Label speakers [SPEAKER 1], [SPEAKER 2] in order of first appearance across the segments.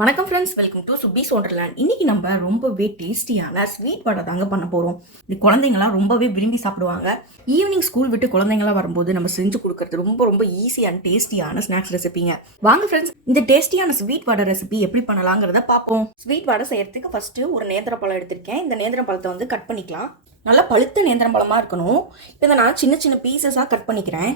[SPEAKER 1] வணக்கம் friends welcome to Subi's Wonderland இன்னைக்கு நம்ம ரொம்பவே டேஸ்டியான ஸ்வீட் வடை தாங்க பண்ண போகிறோம் இது குழந்தைங்களாம் ரொம்பவே விரும்பி சாப்பிடுவாங்க. ஈவினிங் ஸ்கூல் விட்டு குழந்தைங்களாம் வரும்போது நம்ம செஞ்சு கொடுக்கறது ரொம்ப ரொம்ப ஈஸி அண்ட் டேஸ்டியான ஸ்நாக்ஸ் ரெசிபிங்க வாங்க ஃப்ரெண்ட்ஸ் இந்த டேஸ்டியான ஸ்வீட் வடை ரெசிபி எப்படி பண்ணலாங்கிறத பார்ப்போம். ஸ்வீட் வடை செய்யறதுக்கு ஃபர்ஸ்ட் ஒரு நேந்திர பழம் எடுத்திருக்கேன். இந்த நேந்திர பழத்தை வந்து கட் பண்ணிக்கலாம். நல்லா பழுத்த நேந்திரம் பழமாக இருக்கணும். இதை நான் சின்ன சின்ன பீசஸாக கட் பண்ணிக்கிறேன்.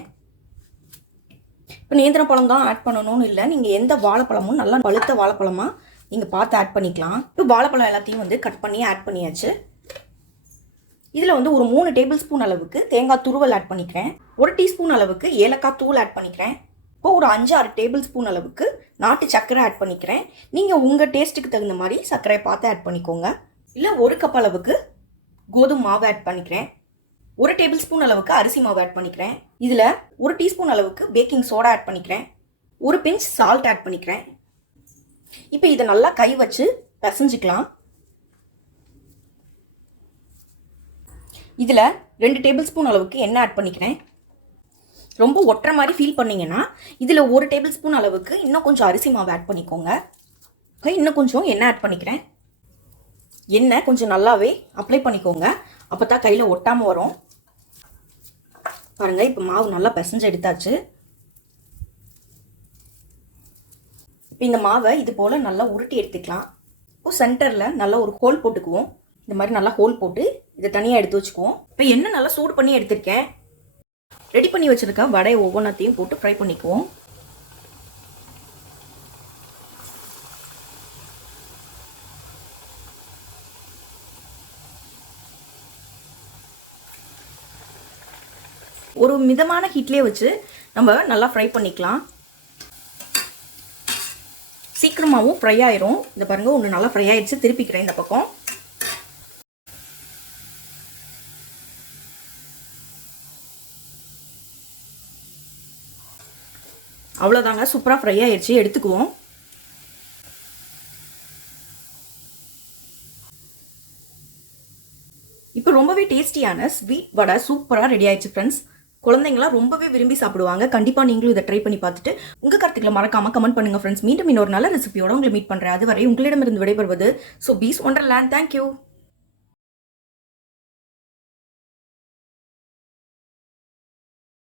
[SPEAKER 1] இப்போ நேந்திர பழம் தான் ஆட் பண்ணணும்னு இல்லை. நீங்கள் எந்த வாழைப்பழமும் நல்லா பழுத்த வாழைப்பழமாக நீங்கள் பார்த்து ஆட் பண்ணிக்கலாம். இப்போ வாழைப்பழம் எல்லாத்தையும் வந்து கட் பண்ணி ஆட் பண்ணியாச்சு. இதில் வந்து ஒரு மூணு டேபிள் ஸ்பூன் அளவுக்கு தேங்காய் துருவல் ஆட் பண்ணிக்கிறேன். ஒரு டீஸ்பூன் அளவுக்கு ஏலக்காய் தூள் ஆட் பண்ணிக்கிறேன். இப்போ ஒரு அஞ்சு ஆறு டேபிள் ஸ்பூன் அளவுக்கு நாட்டு சர்க்கரை ஆட் பண்ணிக்கிறேன். நீங்கள் உங்கள் டேஸ்ட்டுக்கு தகுந்த மாதிரி சர்க்கரையை பார்த்து ஆட் பண்ணிக்கோங்க. இல்லை ஒரு கப் அளவுக்கு கோதுமை மாவு ஆட் பண்ணிக்கிறேன். ஒரு டேபிள் ஸ்பூன் அளவுக்கு அரிசி மாவு ஆட் பண்ணிக்கிறேன். இதில் ஒரு டீஸ்பூன் அளவுக்கு பேக்கிங் சோடா ஆட் பண்ணிக்கிறேன். ஒரு பிஞ்ச் சால்ட் ஆட் பண்ணிக்கிறேன். இப்போ இதை நல்லா கை வச்சு பிசைஞ்சிக்கலாம். இதில் ரெண்டு டேபிள் ஸ்பூன் அளவுக்கு எண்ணெய் ஆட் பண்ணிக்கிறேன். ரொம்ப ஒட்டுற மாதிரி ஃபீல் பண்ணீங்கன்னா இதில் ஒரு டேபிள் ஸ்பூன் அளவுக்கு இன்னும் கொஞ்சம் அரிசி மாவு ஆட் பண்ணிக்கோங்க. இன்னும் கொஞ்சம் எண்ணெய் ஆட் பண்ணிக்கிறேன். எண்ணெய் கொஞ்சம் நல்லாவே அப்ளை பண்ணிக்கோங்க. அப்போ தான் கையில் ஒட்டாமல் வரும். பாருங்கள் இப்போ மாவு நல்லா பிசைஞ்சு எடுத்தாச்சு. இப்போ இந்த மாவை இது போல் நல்லா உருட்டி எடுத்துக்கலாம். இப்போ சென்டரில் நல்லா ஒரு ஹோல் போட்டுக்குவோம். இந்த மாதிரி நல்லா ஹோல் போட்டு இதை தனியாக எடுத்து வச்சுக்குவோம். இப்போ என்ன நல்லா சூடு பண்ணி எடுத்திருக்கேன். ரெடி பண்ணி வச்சுருக்க வடையை ஒவ்வொன்றத்தையும் போட்டு ஃப்ரை பண்ணிக்குவோம். ஒரு மிதமான ஹீட்லேயே வச்சு நம்ம நல்லா ஃப்ரை பண்ணிக்கலாம். சீக்கிரமாகவும் ஃப்ரை ஆயிரும். இந்த பாருங்க ஒன்று நல்லா ஃப்ரை ஆயிடுச்சு. திருப்பிக்கிறேன் இந்த பக்கம். அவ்வளோதாங்க சூப்பராக ஃப்ரை ஆயிடுச்சு. எடுத்துக்குவோம். இப்போ ரொம்பவே டேஸ்டியான ஸ்வீட் வடை சூப்பராக ரெடி ஆயிடுச்சு ஃப்ரெண்ட்ஸ் குழந்தைங்களாம் ரொம்பவே விரும்பி சாப்பிடுவாங்க. கண்டிப்பாக நீங்களும் இதை ட்ரை பண்ணி பார்த்துட்டு உங்கள் கருத்துக்களை மறக்காமல் கமெண்ட் பண்ணுங்கள் ஃப்ரெண்ட்ஸ் மீண்டும் இன்னொரு நல்ல ரெசிபியோட உங்களை மீட் பண்ணுறேன் அதுவரை உங்களிடமிருந்து விடைபெறுவது. So piece wonderland thank you